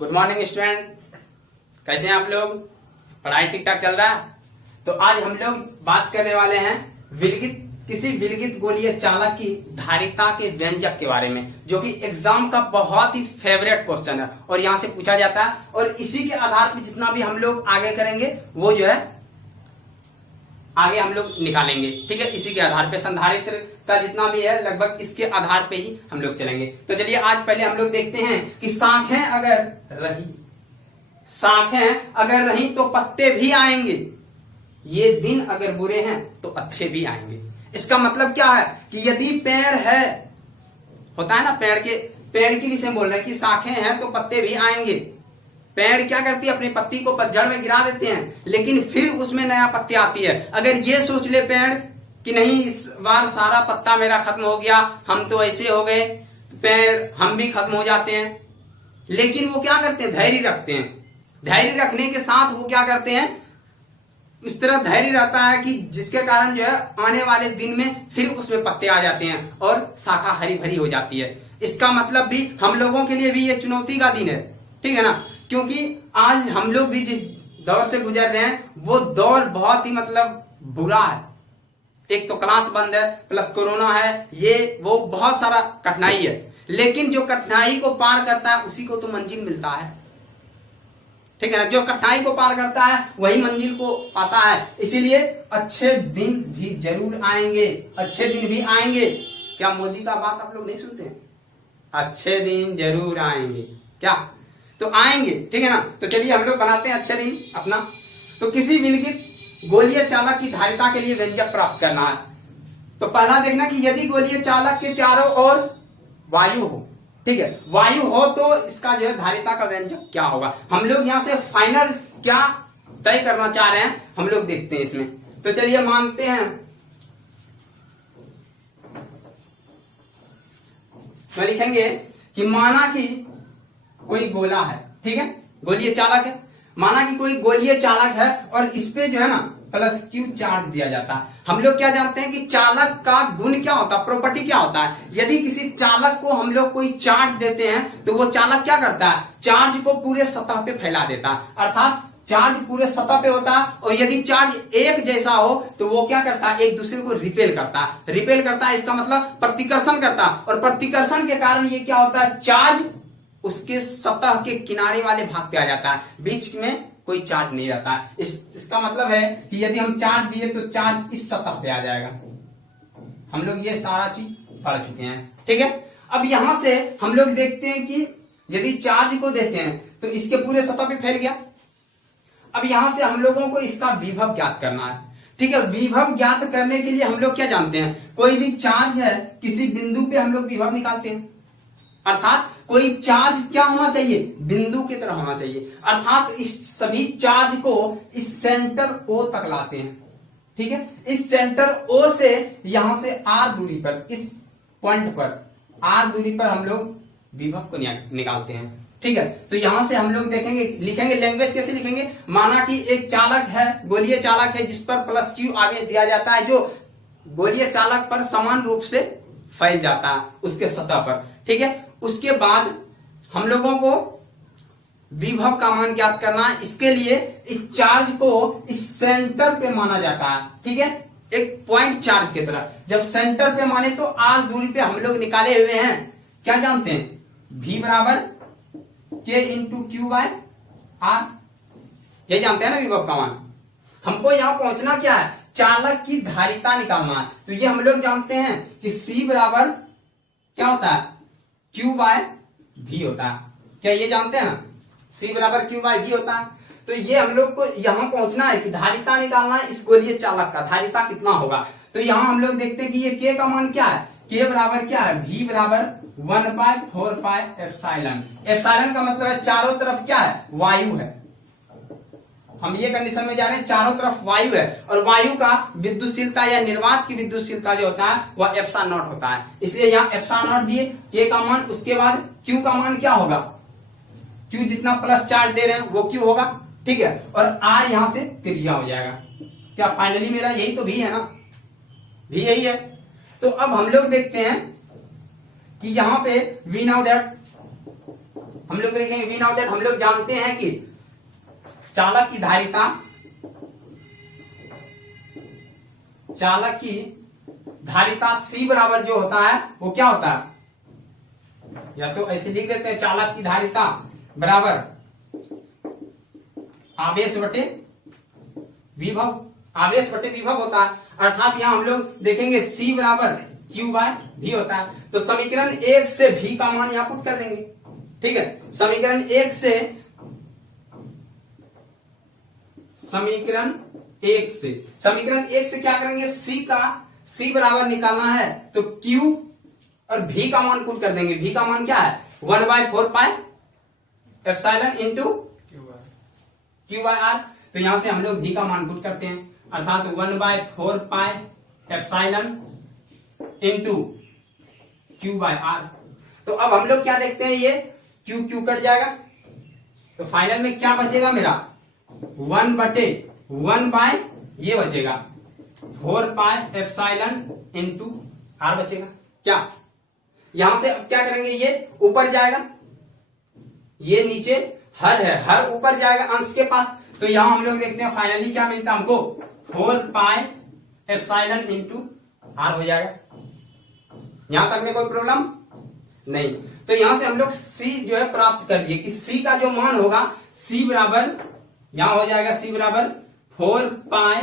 Good morning student, कैसे हैं आप लोग? पढ़ाई ठीक ठाक चल रहा है? तो आज हम लोग बात करने वाले हैं किसी विलगित गोलीय चालक की धारिता के व्यंजक के बारे में, जो कि एग्जाम का बहुत ही फेवरेट क्वेश्चन है और यहां से पूछा जाता है। और इसी के आधार पर जितना भी हम लोग आगे करेंगे वो जो है आगे हम लोग निकालेंगे। ठीक है, इसी के आधार पे संधारित्र का जितना भी है लगभग इसके आधार पे ही हम लोग चलेंगे। तो चलिए आज पहले हम लोग देखते हैं कि शाखें अगर रही तो पत्ते भी आएंगे, ये दिन अगर बुरे हैं तो अच्छे भी आएंगे। इसका मतलब क्या है कि यदि पेड़ है, होता है ना, पेड़ की विषय बोल रहे हैं कि शाखें हैं तो पत्ते भी आएंगे। पेड़ क्या करती है, अपनी पत्ती को पतझड़ में गिरा देते हैं, लेकिन फिर उसमें नया पत्ती आती है। अगर ये सोच ले पेड़ कि नहीं इस बार सारा पत्ता मेरा खत्म हो गया, हम तो ऐसे हो गए, पेड़ हम भी खत्म हो जाते हैं। लेकिन वो क्या करते हैं, धैर्य रखते हैं। धैर्य रखने के साथ वो क्या करते हैं, इस तरह धैर्य रहता है कि जिसके कारण जो है आने वाले दिन में फिर उसमें पत्ते आ जाते हैं और शाखा हरी भरी हो जाती है। इसका मतलब भी हम लोगों के लिए भी ये चुनौती का दिन है, ठीक है ना, क्योंकि आज हम लोग भी जिस दौर से गुजर रहे हैं वो दौर बहुत ही मतलब बुरा है। एक तो क्लास बंद है, प्लस कोरोना है, ये वो बहुत सारा कठिनाई है। लेकिन जो कठिनाई को पार करता है उसी को तो मंजिल मिलता है, ठीक है ना। जो कठिनाई को पार करता है वही मंजिल को पाता है। इसीलिए अच्छे दिन भी जरूर आएंगे, अच्छे दिन भी आएंगे। क्या मोदी का बात आप लोग नहीं सुनते हैं? अच्छे दिन जरूर आएंगे, क्या तो आएंगे, ठीक है ना। तो चलिए हम लोग बनाते हैं अच्छे दिन अपना। तो किसी विलगित गोलीय चालक की धारिता के लिए व्यंजक प्राप्त करना है। तो पहला देखना कि यदि गोलीय चालक के चारों ओर वायु हो, ठीक है, वायु हो तो इसका जो है धारिता का व्यंजक क्या होगा। हम लोग यहां से फाइनल क्या तय करना चाह रहे हैं हम लोग देखते हैं इसमें। तो चलिए मानते हैं, तो लिखेंगे कि माना कि कोई गोला है, ठीक है, गोलीय चालक है। माना कि कोई गोलीय चालक है और इस पे जो है ना प्लस क्यू चार्ज दिया जाता है। हम लोग क्या जानते हैं कि चालक का गुण क्या होता है, प्रॉपर्टी क्या होता है। यदि किसी चालक को हम लोग कोई चार्ज देते हैं तो वो चालक क्या करता है, चार्ज को पूरे सतह पे फैला देता है। अर्थात चार्ज पूरे सतह पे होता है और यदि चार्ज एक जैसा हो तो वो क्या करता है, एक दूसरे को रिपेल करता है। रिपेल करता है इसका मतलब प्रतिकर्षण करता है, और प्रतिकर्षण के कारण ये क्या होता है, चार्ज उसके सतह के किनारे वाले भाग पे आ जाता है, बीच में कोई चार्ज नहीं रहता। इसका मतलब है कि यदि हम चार्ज दिए तो चार्ज इस सतह पे आ जाएगा। हम लोग ये सारा चीज पढ़ चुके हैं, ठीक है। अब यहां से हम लोग देखते हैं कि यदि चार्ज को देते हैं तो इसके पूरे सतह पे फैल गया। अब यहां से हम लोगों को इसका विभव ज्ञात करना है, ठीक है। विभव ज्ञात करने के लिए हम लोग क्या जानते हैं, कोई भी चार्ज है किसी बिंदु पे हम लोग विभव निकालते हैं। अर्थात कोई चार्ज क्या होना चाहिए, बिंदु की तरह होना चाहिए। अर्थात इस सभी चार्ज को इस सेंटर O तक लाते हैं, ठीक है। इस सेंटर O से यहां से R दूरी पर, इस पॉइंट पर R दूरी पर हम लोग विभव को निकालते हैं, ठीक है। तो यहां से हम लोग देखेंगे, लिखेंगे, लैंग्वेज कैसे लिखेंगे। माना कि एक चालक है, गोलीय चालक है, जिस पर प्लस क्यू आवेश दिया जाता है, जो गोलीय चालक पर समान रूप से फैल जाता है उसके सतह पर, ठीक है। उसके बाद हम लोगों को विभव का मान ज्ञात करना है। इसके लिए इस चार्ज को इस सेंटर पे माना जाता है, ठीक है, एक पॉइंट चार्ज की तरह। जब सेंटर पे माने तो आर दूरी पे हम लोग निकाले हुए हैं, क्या जानते हैं, V बराबर K into q by r, ये जानते हैं ना विभव का मान। हमको यहां पहुंचना क्या है, चालक की धारिता निकालना है। तो ये हम लोग जानते हैं कि C बराबर क्या होता है, Q बाय V होता है। क्या ये जानते हैं ना, C बराबर Q बाय V होता है। तो ये हम लोग को यहां पहुंचना है कि धारिता निकालना है इस गोलीय चालक का, धारिता कितना होगा। तो यहां हम लोग देखते हैं कि ये K का मान क्या है, K बराबर क्या है, V बराबर 1/4 पाई एप्सिलॉन। एप्सिलॉन का मतलब है चारों तरफ क्या है, वायु है। हम ये कंडीशन में जा रहे हैं, चारों तरफ वायु है और वायु का विद्युतशीलता या निर्वात की विद्युतशीलता जो होता है वह एप्सिलॉन नॉट होता है। इसलिए यहाँ एप्सिलॉन नॉट दिए, K का मान, उसके बाद Q का मान क्या होगा, Q जितना प्लस चार्ज दे रहे हैं वो Q होगा, ठीक है, और R यहां से त्रिज्या हो जाएगा। क्या फाइनली मेरा यही तो भी है ना, भी यही है। तो अब हम लोग देखते हैं कि यहां पे वी नाउ दैट हम लोग लिखेंगे वी नाउ दैट, हम लोग जानते हैं कि चालक की धारिता, चालक की धारिता C बराबर जो होता है वो क्या होता है, या तो ऐसे लिख देते हैं चालक की धारिता बराबर आवेश बटे विभव, आवेश बटे विभव होता है। अर्थात यहां हम लोग देखेंगे C बराबर Q बाय V होता है। तो समीकरण 1 से V का मान यहां पुट कर देंगे, ठीक है। समीकरण 1 से क्या करेंगे, C बराबर निकालना है तो Q और V का मान पुट कर देंगे। V का मान क्या है 1/4 pi epsilon into Q by R। तो यहां से हम लोग V का मान पुट करते हैं, अर्थात 1/4 pi epsilon into Q by R। तो अब हम लोग क्या देखते हैं, ये Q कट जाएगा, तो फाइनल में क्या बचेगा मेरा 1/1 बाय ये बचेगा 4 पाई एप्सिलॉन इंटू R बचेगा। क्या यहां से अब क्या करेंगे, ये ऊपर जाएगा, ये नीचे हर है, हर ऊपर जाएगा अंश के पास। तो यहां हम लोग देखते हैं फाइनली क्या मिलता है हमको 4 पाई एप्सिलॉन इंटू R हो जाएगा। यहां तक में कोई प्रॉब्लम नहीं। तो यहां से हम लोग C जो है प्राप्त कर लिए कि C का जो मान होगा C बराबर यहां हो जाएगा C बराबर 4 पाई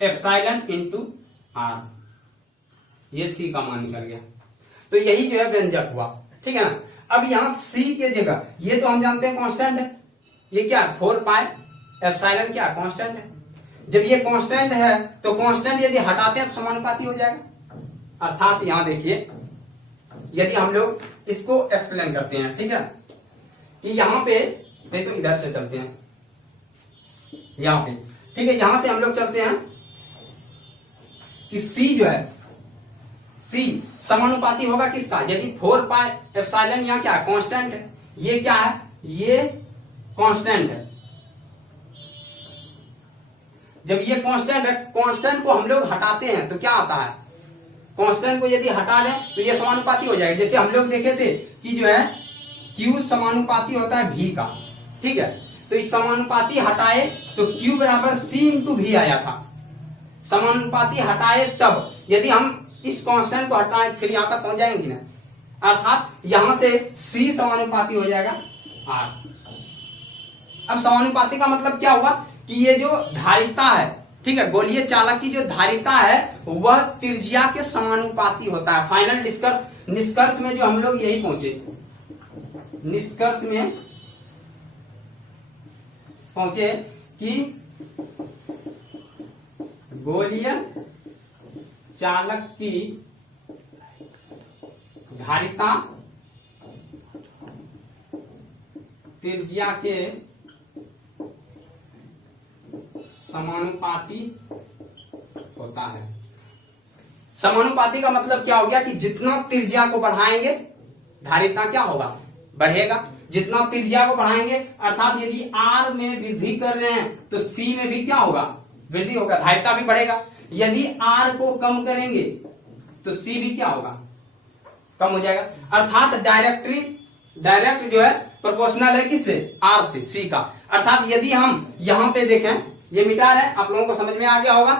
एप्सिलॉन इंटू R। ये C का मान निकल गया। तो यही जो है व्यंजक हुआ, ठीक है ना। अब यहां C के जगह ये तो हम जानते हैं कांस्टेंट है, ये क्या 4 पाई एप्सिलॉन क्या कांस्टेंट है। जब ये कांस्टेंट है तो कांस्टेंट यदि हटाते हैं तो समानुपाती हो जाएगा। अर्थात यहां देखिए यदि हम लोग इसको एक्सप्लेन करते हैं, ठीक है, कि यहां पे नहीं तो इधर से चलते हैं, यहां पे ठीक है, यहां से हम लोग चलते हैं कि C जो है C समानुपाती होगा किसका, यदि 4 पाई एप्सिलॉन यहाँ क्या कांस्टेंट है, ये क्या है ये कांस्टेंट है। जब ये कांस्टेंट है, कांस्टेंट को हम लोग हटाते हैं तो क्या आता है, कांस्टेंट को यदि हटा लें तो ये समानुपाती हो जाएगा। जैसे हम लोग देखे थे कि जो है Q समानुपाती होता है V का, ठीक है। तो इस समानुपाती हटाए तो Q बराबर C इंटू V आया था। समानुपाती हटाए तब यदि हम इस कांस्टेंट को हटाएं फिर यहां तक पहुंच जाएंगे ना, अर्थात यहां से C समानुपाती हो जाएगा R। अब समानुपाती का मतलब क्या हुआ कि ये जो धारिता है, ठीक है, गोलीय चालक की जो धारिता है वह त्रिज्या के समानुपाती होता है। फाइनल निष्कर्ष में जो हम लोग यही पहुंचे, निष्कर्ष में पहुंचे कि गोलीय चालक की धारिता त्रिज्या के समानुपाती होता है। समानुपाती का मतलब क्या हो गया कि जितना त्रिज्या को बढ़ाएंगे धारिता क्या होगा बढ़ेगा, जितना त्रिज्या को बढ़ाएंगे अर्थात यदि R में वृद्धि कर रहे हैं तो C में भी क्या होगा वृद्धि होगा, धारिता भी बढ़ेगा। यदि R को कम करेंगे तो C भी क्या होगा कम हो जाएगा। अर्थात डायरेक्ट जो है प्रोपोर्शनल है किससे R से C का। अर्थात यदि हम यहां पे देखें, ये मीटर है, आप लोगों को समझ में आ गया होगा।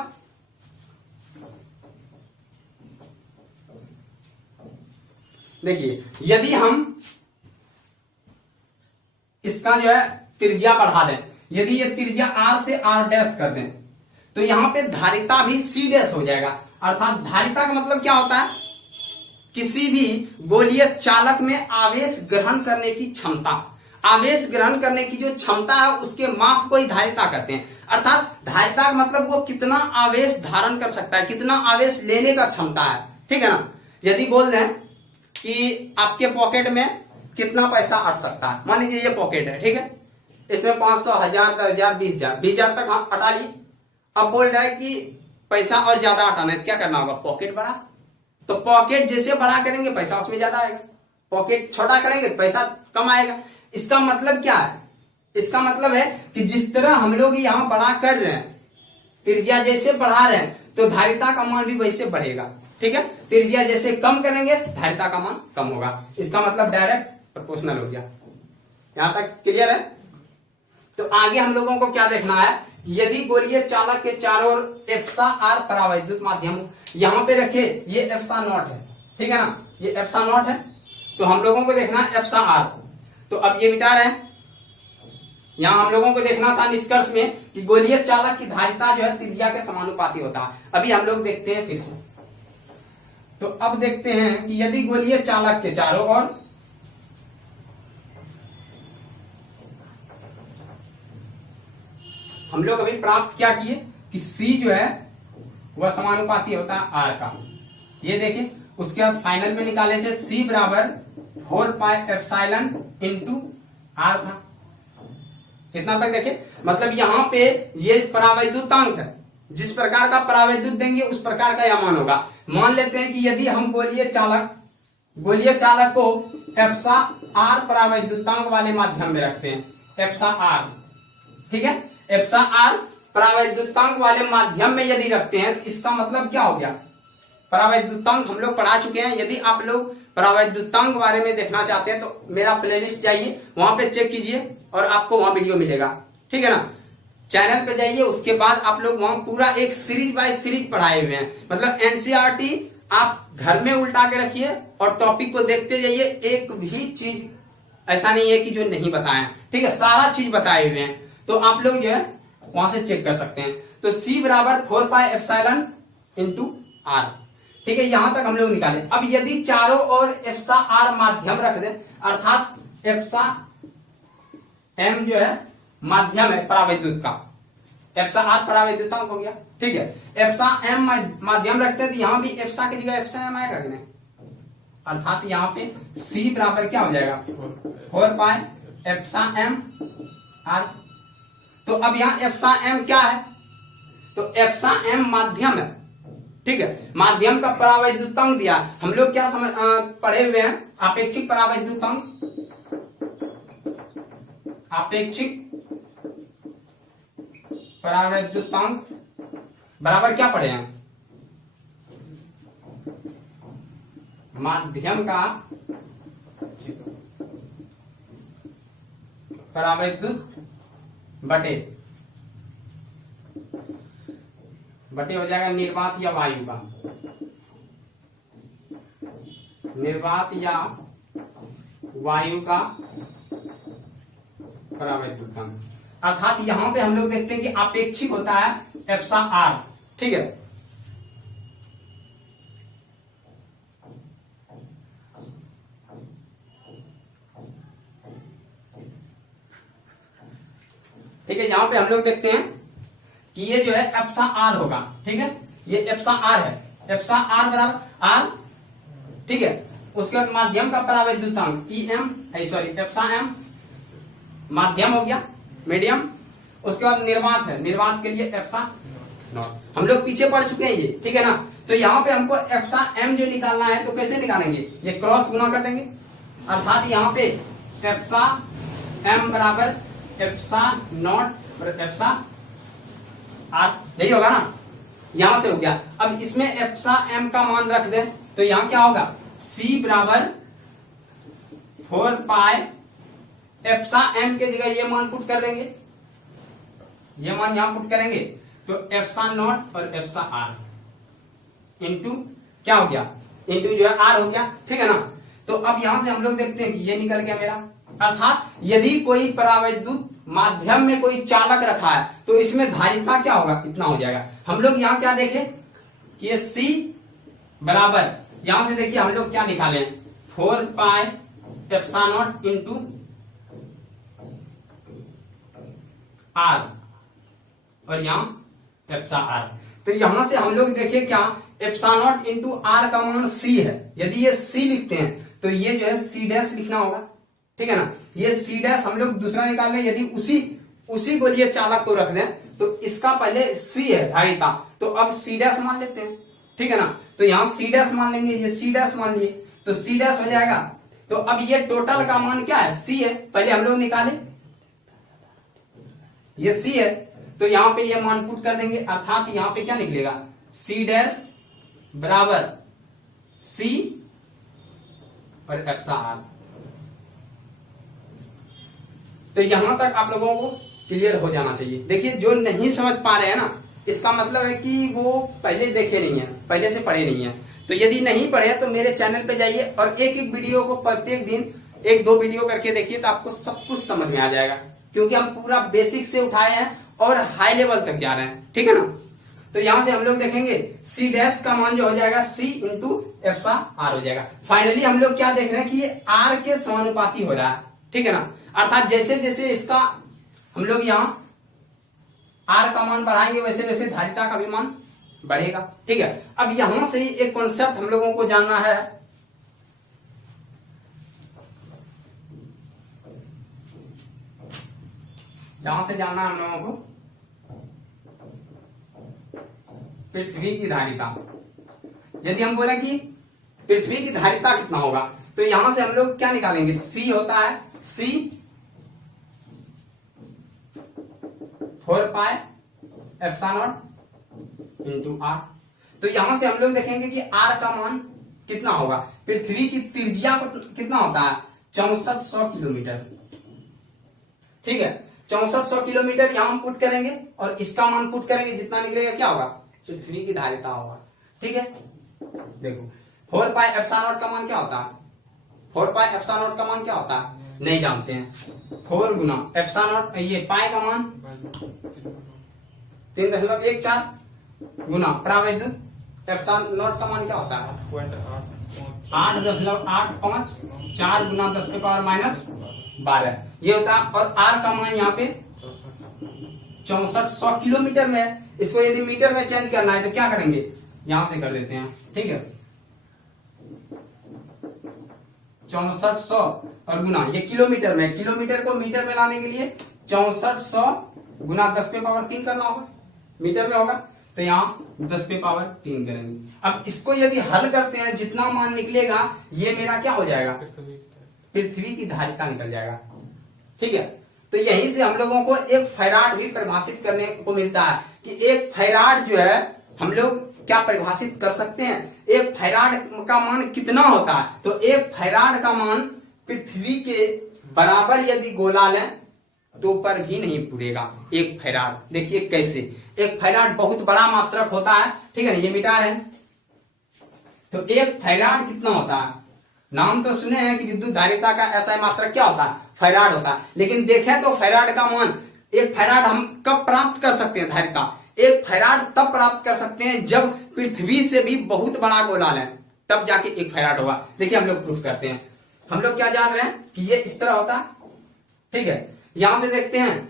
देखिए यदि हम इसका जो है त्रिज्या बढ़ा दें, यदि ये त्रिज्या R से R डैश कर दें तो यहां पे धारिता भी C डैश हो जाएगा। अर्थात धारिता का मतलब क्या होता है, किसी भी गोलीय चालक में आवेश ग्रहण करने की क्षमता, आवेश ग्रहण करने की जो क्षमता है उसके माप को ही धारिता कहते हैं। अर्थात धारिता का मतलब वो कितना आवेश धारण कर सकता है, कितना आवेश लेने का क्षमता है, ठीक है ना। यदि बोल दें कि आपके पॉकेट में कितना पैसा अट सकता है, मान लीजिए ये पॉकेट है, ठीक है, इसमें 500, 1000, 10,000, 20,000 तक हम हटा लिए। अब बोल रहा है कि पैसा और ज्यादा हटाना है, क्या करना होगा, पॉकेट बढ़ा। तो पॉकेट जैसे बड़ा करेंगे पैसा उसमें ज्यादा आएगा, पॉकेट छोटा करेंगे पैसा कम आएगा। इसका मतलब क्या है, इसका मतलब है कि जिस तरह हम लोग यहां बड़ा कर रहे हैं, त्रिज्या जैसे बढ़ा रहे हैं तो धारिता का मान भी वैसे बढ़ेगा, ठीक है। त्रिज्या जैसे कम करेंगे धारिता का मान कम होगा। इसका मतलब डायरेक्ट प्रोपोर्शनल हो गया। यहां तक क्लियर है। तो आगे हम लोगों को क्या देखना है, यदि गोलीय चालक के चारों ओर एप्सा आर परावैद्युत माध्यम हो, यहां पे रखे ये एप्सा नॉट है, ठीक है ना, ये एप्सा नॉट है, तो हम लोगों को देखना है एप्सा आर। तो अब ये मिटा रहे हैं, यहां हम लोगों को देखना था निष्कर्ष में कि गोलीय चालक की धारिता जो है त्रिज्या के समानुपाती होता है। अभी हम लोग देखते हैं फिर से। तो अब देखते हैं कि यदि गोलीय चालक के चारों ओर हम लोग अभी प्राप्त क्या किए कि C जो है वह समानुपाती होता है R का, ये देखिए। उसके बाद फाइनल में निकाले थे C बराबर 4 पाई एप्सिलॉन इंटू R था, इतना तक देखे। मतलब यहाँ पे ये परावैद्युतांक है, जिस प्रकार का परावैद्युत देंगे उस प्रकार का यह मान होगा। मान लेते हैं कि यदि हम गोलीय चालक को एप्सा आर परावैद्युतांक वाले माध्यम में रखते हैं, एप्सा आर, ठीक है, एप्सा आर परावैद्युतांक वाले माध्यम में यदि रखते हैं तो इसका मतलब क्या हो गया, परावैद्युतांक हम लोग पढ़ा चुके हैं। यदि आप लोग परावैद्युतांक बारे में देखना चाहते हैं तो मेरा प्लेलिस्ट जाइए, वहां पे चेक कीजिए और आपको वहां वीडियो मिलेगा, ठीक है ना। चैनल पे जाइए, उसके बाद आप लोग वहां पूरा एक सीरीज बाय सीरीज पढ़ाए हुए हैं। मतलब एनसीईआरटी आप घर में उल्टा के रखिए और टॉपिक को देखते जाइए, एक भी चीज ऐसा नहीं है कि जो नहीं बताए, ठीक है, सारा चीज बताए हुए हैं। तो आप लोग जो है वहां से चेक कर सकते हैं। तो C बराबर 4 पाई एप्सिलॉन इंटू R, ठीक है, यहां तक हम लोग निकाले। अब यदि चारों ओर एप्सा आर माध्यम रख दें, अर्थात एप्सा M जो है माध्यम है परावैद्युत का, एप्सा आर परावैद्युतांक हो गया, ठीक है। एप्सा M माध्यम रखते हैं तो यहां भी एप्सा की जगह एप्सा M आएगा कि नहीं, अर्थात यहां पे C बराबर क्या हो जाएगा 4 पाई एप्सा M R। तो अब यहां एप्सा M क्या है, तो एप्सा M माध्यम है, ठीक है, माध्यम का परावैद्युतांक दिया। हम लोग क्या पढ़े हुए हैं, आपेक्षिक परावैद्युतांक, आपेक्षिक परावैद्युतांक बराबर क्या पढ़े हैं, माध्यम का परावैद्युत बटे हो जाएगा निर्वात या वायु का, निर्वात या वायु का परावैद्युतांक। अर्थात यहां पे हम लोग देखते हैं कि आपेक्षिक होता है एप्सा आर, ठीक है। ठीक है, यहां पे हम लोग देखते हैं कि ये जो है एप्सा आर होगा, ठीक है, ये एप्सा आर है, एप्सा आर बराबर आर, ठीक है। उसके बाद माध्यम का परावैद्युतांक एप्सा एम माध्यम हो गया, मीडियम। उसके बाद निर्वात है, निर्वात के लिए एप्सा नॉट, हम लोग पीछे पढ़ चुके हैं ये, ठीक है ना। तो यहाँ पे हमको एप्सा एम जो निकालना है तो कैसे निकालेंगे, ये क्रॉस गुना कर देंगे, अर्थात यहाँ पे एप्सा एम बराबर एप्सा नॉट और एप्सा आर, यही होगा ना, यहां से हो गया। अब इसमें एप्सा एम का मान रख दें तो यहां क्या होगा, C बराबर 4 पाई एप्सा एम के जगह ये मान पुट कर देंगे, ये मान यहां पुट करेंगे तो एप्सा नॉट और एप्सा आर इंटू क्या हो गया, इंटू जो है आर हो गया, ठीक है ना। तो अब यहां से हम लोग देखते हैं कि ये निकल गया मेरा, अर्थात यदि कोई परावैद्युत माध्यम में कोई चालक रखा है तो इसमें धारिता क्या होगा, इतना हो जाएगा। हम लोग यहां क्या देखें कि ये C बराबर, यहां से देखिए हम लोग क्या निकाले 4 पाई एप्सा नॉट इंटू आर और यहां एप्सा आर। तो यहां से हम लोग देखिए क्या एप्सा नॉट इंटू आर का मान C है, यदि ये C लिखते हैं तो ये जो है C डैश लिखना होगा, ठीक है ना। ये C डैश हम लोग दूसरा निकाल लें, यदि उसी गोलीय चालक को रख दें तो इसका पहले C है धारिता, तो अब C डैश मान लेते हैं, ठीक है ना। तो यहां C डैश मान लेंगे, ये C डैश मान लिए तो C डैश हो जाएगा। तो अब ये टोटल का मान क्या है, C है, पहले हम लोग निकाले, ये C है तो यहां पे ये मान पुट कर देंगे, अर्थात यहां पे क्या निकलेगा, C डैश बराबर C और एप्सा आर। तो यहां तक आप लोगों को क्लियर हो जाना चाहिए। देखिए जो नहीं समझ पा रहे हैं ना, इसका मतलब है कि वो पहले देखे नहीं है, पहले से पढ़े नहीं है। तो यदि नहीं पढ़े तो मेरे चैनल पे जाइए और एक एक वीडियो को प्रत्येक दिन 1-2 वीडियो करके देखिए, तो आपको सब कुछ समझ में आ जाएगा। क्योंकि हम पूरा बेसिक से उठाए हैं और हाई लेवल तक जा रहे हैं, ठीक है ना। तो यहां से हम लोग देखेंगे सी डैश का मान जो हो जाएगा सी इंटू एफसा आर हो जाएगा। फाइनली हम लोग क्या देख रहे हैं कि ये आर के समानुपाती हो रहा है, ठीक है ना। अर्थात जैसे जैसे इसका हम लोग यहाँ आर का मान बढ़ाएंगे वैसे वैसे धारिता का भी मान बढ़ेगा, ठीक है। अब यहां से ही एक कॉन्सेप्ट हम लोगों को जानना है, यहां से जानना है हम लोगों को पृथ्वी की धारिता। यदि हम बोले कि पृथ्वी की धारिता कितना होगा, तो यहां से हम लोग क्या निकालेंगे, सी होता है सी 4 पाई एप्सिलॉन इंटू आर। तो यहां से हम लोग देखेंगे कि आर का मान कितना होगा। पृथ्वी की त्रिज्या कितना होता है 6400 किलोमीटर, ठीक है। 6400 किलोमीटर यहां हम पुट करेंगे और इसका मान पुट करेंगे, जितना निकलेगा क्या होगा, पृथ्वी की धारिता होगा, ठीक है। देखो 4 पाई एप्सिलॉन का मान क्या होता है, 4 पाई एप्सिलॉन का मान क्या होता है नहीं जानते हैं। 4 गुना एप्सिलॉन, ये पाई का मान 3.14 गुना प्रावैद्युत एप्सिलॉन का मान क्या होता है 8.85, 4 गुना 10⁻⁻12 ये होता है। और आर का मान यहाँ पे 6400 किलोमीटर में है। इसको यदि मीटर में चेंज करना है तो क्या करेंगे, यहां से कर देते हैं, ठीक है। 6400 और गुना ये किलोमीटर में, किलोमीटर को मीटर में लाने के लिए 6400 गुना 10⁻³ करना होगा, मीटर में होगा, तो यहाँ 10⁻³ करेंगे। अब इसको यदि हल करते हैं, जितना मान निकलेगा ये मेरा क्या हो जाएगा, पृथ्वी की धारिता निकल जाएगा, ठीक है। तो यहीं से हम लोगों को एक फैराड भी परिभाषित करने को मिलता है कि एक फैराड जो है हम लोग क्या परिभाषित कर सकते हैं, एक फैराड का मान कितना होता है। तो एक फैराड का मान पृथ्वी के बराबर यदि गोला लें तो पर भी नहीं पूरेगा एक फैराड। देखिए कैसे, एक फैराड बहुत बड़ा मात्रक होता है, ठीक है ना, ये मीटर है। तो एक फैराड कितना होता है, नाम तो सुने हैं कि विद्युत धारिता का ऐसा मात्रक क्या होता है, फैराड होता है। लेकिन देखें तो फैराड का मान, एक फैराड हम कब प्राप्त कर सकते हैं धारिता, एक फैराड तब प्राप्त कर सकते हैं जब पृथ्वी से भी बहुत बड़ा गोला लें, तब जाके एक फैराड होगा। देखिए हम लोग प्रूफ करते हैं। हम लोग क्या जान रहे हैं कि ये इस तरह होता है, ठीक है। यहां से देखते हैं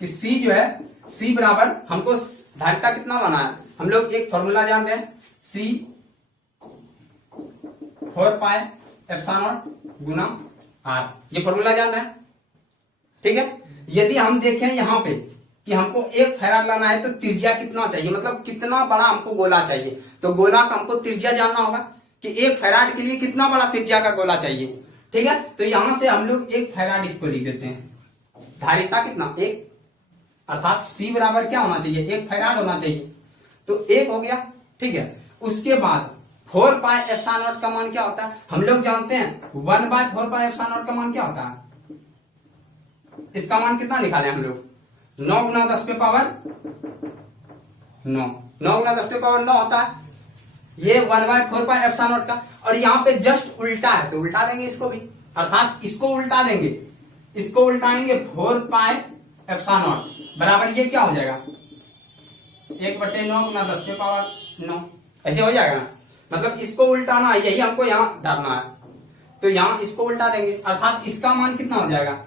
कि C जो है, C बराबर हमको धारिता कितना बना है, हम लोग एक फॉर्मूला जान रहे हैं, C 4 पाई एप्सिलॉन गुना R, ये फॉर्मूला जान रहे हैं, ठीक है। यदि हम देखें यहां पे कि हमको एक फैराड लाना है तो त्रिज्या कितना चाहिए, मतलब कितना बड़ा हमको गोला चाहिए, तो गोला का हमको त्रिज्या जानना होगा कि एक फैराड के लिए कितना बड़ा त्रिज्या का गोला चाहिए, ठीक है। तो यहां से हम लोग एक फैराड इसको लिख देते हैं, धारिता कितना एक, अर्थात C बराबर क्या होना चाहिए, एक फैराड होना चाहिए, तो एक हो गया, ठीक है। उसके बाद 4 पाई एप्सिलॉन का मान क्या होता है, हम लोग जानते हैं 1/4 पाई एप्सिलॉन का मान क्या होता है, इसका मान कितना निकाले हम लोग 9 गुना 10⁻9, 9 गुना 10⁻9 होता है ये 1/4 पाई एप्सिलॉन का। और यहाँ पे जस्ट उल्टा है तो उल्टा देंगे इसको भी, अर्थात इसको उल्टा देंगे, इसको उल्टाएंगे 4 पाई एप्सिलॉन बराबर ये क्या हो जाएगा 1/9 गुना 10⁻9, ऐसे हो जाएगा ना। मतलब इसको उल्टाना है, यही हमको यहाँ डालना है, तो यहाँ इसको उल्टा देंगे, अर्थात इसका मान कितना हो जाएगा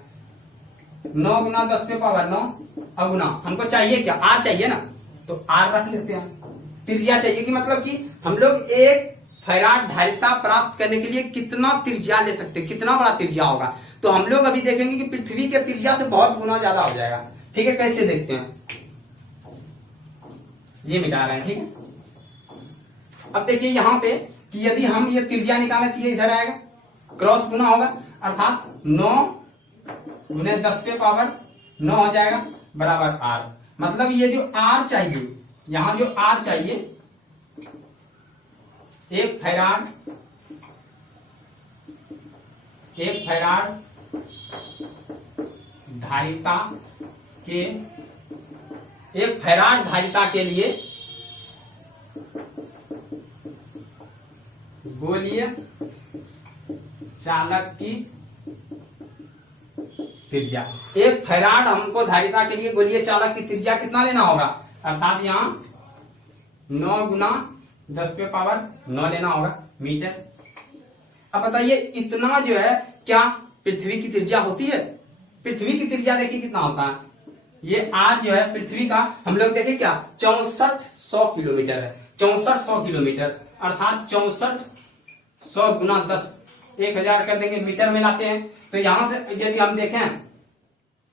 9 गुना 10⁻9 अगुना हमको चाहिए क्या, आर चाहिए ना, तो आर रख लेते हैं। त्रिज्या चाहिए कि मतलब कि हम लोग एक फैराड धारिता प्राप्त करने के लिए कितना त्रिज्या ले सकते हैं, कितना बड़ा त्रिज्या होगा। तो हम लोग अभी देखेंगे कि पृथ्वी के त्रिज्या से बहुत गुना ज्यादा हो जाएगा, ठीक है। कैसे देखते हैं, ये मिटा रहे हैं, ठीक है। अब देखिए यहां पे कि यदि हम ये त्रिज्या निकालें तो ये इधर आएगा, क्रॉस गुना होगा, अर्थात 9 गुने 10⁻9 हो जाएगा बराबर आर। मतलब ये जो आर चाहिए, यहां जो आर चाहिए, एक फैराड धारिता के, एक फैराड धारिता के लिए गोलीय चालक की त्रिज्या। एक फैराड हमको धारिता के लिए गोलीय चालक की त्रिज्या कितना लेना होगा, अर्थात यहां 9 गुना 10⁻9 लेना होगा मीटर। अब बताइए इतना जो है क्या पृथ्वी की त्रिज्या होती है? पृथ्वी की त्रिज्या देखिए कितना होता है, ये आज जो है पृथ्वी का हम लोग देखें क्या 6400 किलोमीटर है, 6400 किलोमीटर अर्थात 6400 गुना 10, 1000 कर देंगे, मीटर में लाते हैं तो यहां से यदि हम देखें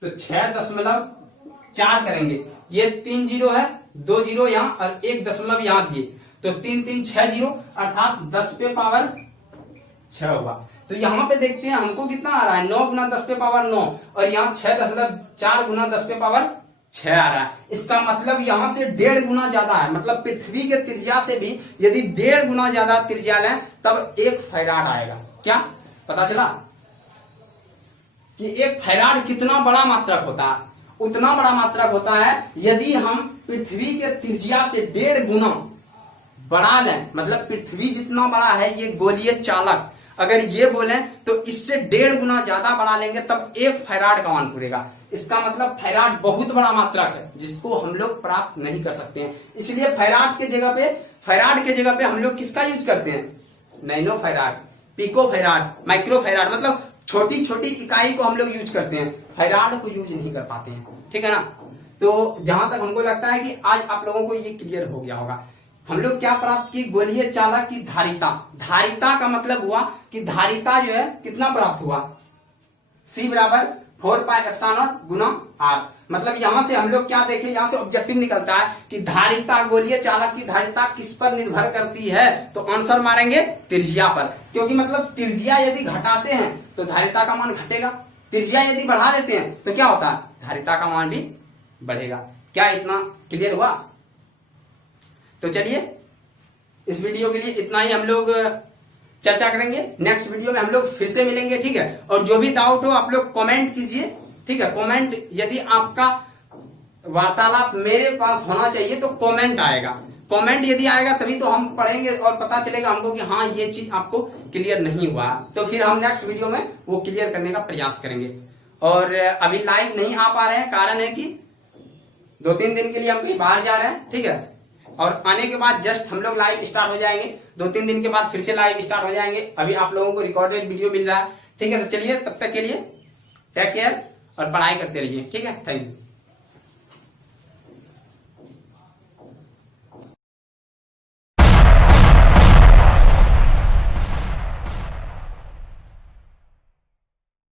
तो 6.4 करेंगे, ये 3 जीरो है, 2 जीरो यहां और 1 दशमलव यहां थी, तो 3 3 6 जीरो अर्थात 10⁻6 हुआ। तो यहाँ पे देखते हैं हमको कितना आ रहा है 9 गुना 10⁻9 और यहाँ 6.4 गुना 10⁻6 आ रहा है। इसका मतलब यहां से 1.5 गुना ज्यादा है, मतलब पृथ्वी के त्रिज्या से भी यदि 1.5 गुना ज्यादा त्रिज्या लें तब 1 फैराड आएगा। क्या पता चला कि एक फैराड कितना बड़ा मात्रक होता है? उतना बड़ा मात्रक होता है यदि हम पृथ्वी के त्रिज्या से 1.5 गुना बढ़ा लें, मतलब पृथ्वी जितना बड़ा है ये गोलीय चालक, अगर ये बोले तो इससे 1.5 गुना ज्यादा बढ़ा लेंगे तब 1 फैराड का मान पूरेगा। इसका मतलब फैराड बहुत बड़ा मात्रक है जिसको हम लोग प्राप्त नहीं कर सकते हैं, इसलिए फैराड के जगह पे हम लोग किसका यूज करते हैं, nano farad, pico farad, micro farad, मतलब छोटी छोटी इकाई को हम लोग यूज करते हैं, फैराड को यूज नहीं कर पाते हैं। ठीक है ना? तो जहां तक हमको लगता है कि आज आप लोगों को ये क्लियर हो गया होगा। हम लोग क्या प्राप्त की, गोलीय चालक की धारिता। धारिता का मतलब हुआ कि धारिता जो है कितना प्राप्त हुआ, C बराबर 4πε0 गुना R। मतलब यहां से हम लोग क्या देखें, यहां से ऑब्जेक्टिव निकलता है कि धारिता, गोलीय चालक की धारिता किस पर निर्भर करती है, तो आंसर मारेंगे त्रिज्या पर, क्योंकि मतलब त्रिज्या यदि घटाते हैं तो धारिता का मान घटेगा, त्रिज्या यदि बढ़ा देते हैं तो क्या होता है, धारिता का मान भी बढ़ेगा। क्या इतना क्लियर हुआ? तो चलिए इस वीडियो के लिए इतना ही हम लोग चर्चा करेंगे, नेक्स्ट वीडियो में हम लोग फिर से मिलेंगे। ठीक है? और जो भी डाउट हो आप लोग कमेंट कीजिए। ठीक है? कमेंट, यदि आपका वार्तालाप मेरे पास होना चाहिए तो कमेंट आएगा, कमेंट यदि आएगा तभी तो हम पढ़ेंगे और पता चलेगा हमको कि हाँ ये चीज आपको क्लियर नहीं हुआ, तो फिर हम नेक्स्ट वीडियो में वो क्लियर करने का प्रयास करेंगे। और अभी लाइव नहीं आ पा रहे हैं, कारण है कि 2-3 दिन के लिए हम कहीं बाहर जा रहे हैं। ठीक है? और आने के बाद जस्ट हम लोग लाइव स्टार्ट हो जाएंगे, 2-3 दिन के बाद फिर से लाइव स्टार्ट हो जाएंगे। अभी आप लोगों को रिकॉर्डेड वीडियो मिल रहा है। ठीक है? तो चलिए तब तक के लिए टेक केयर और पढ़ाई करते रहिए। ठीक है? Thank you.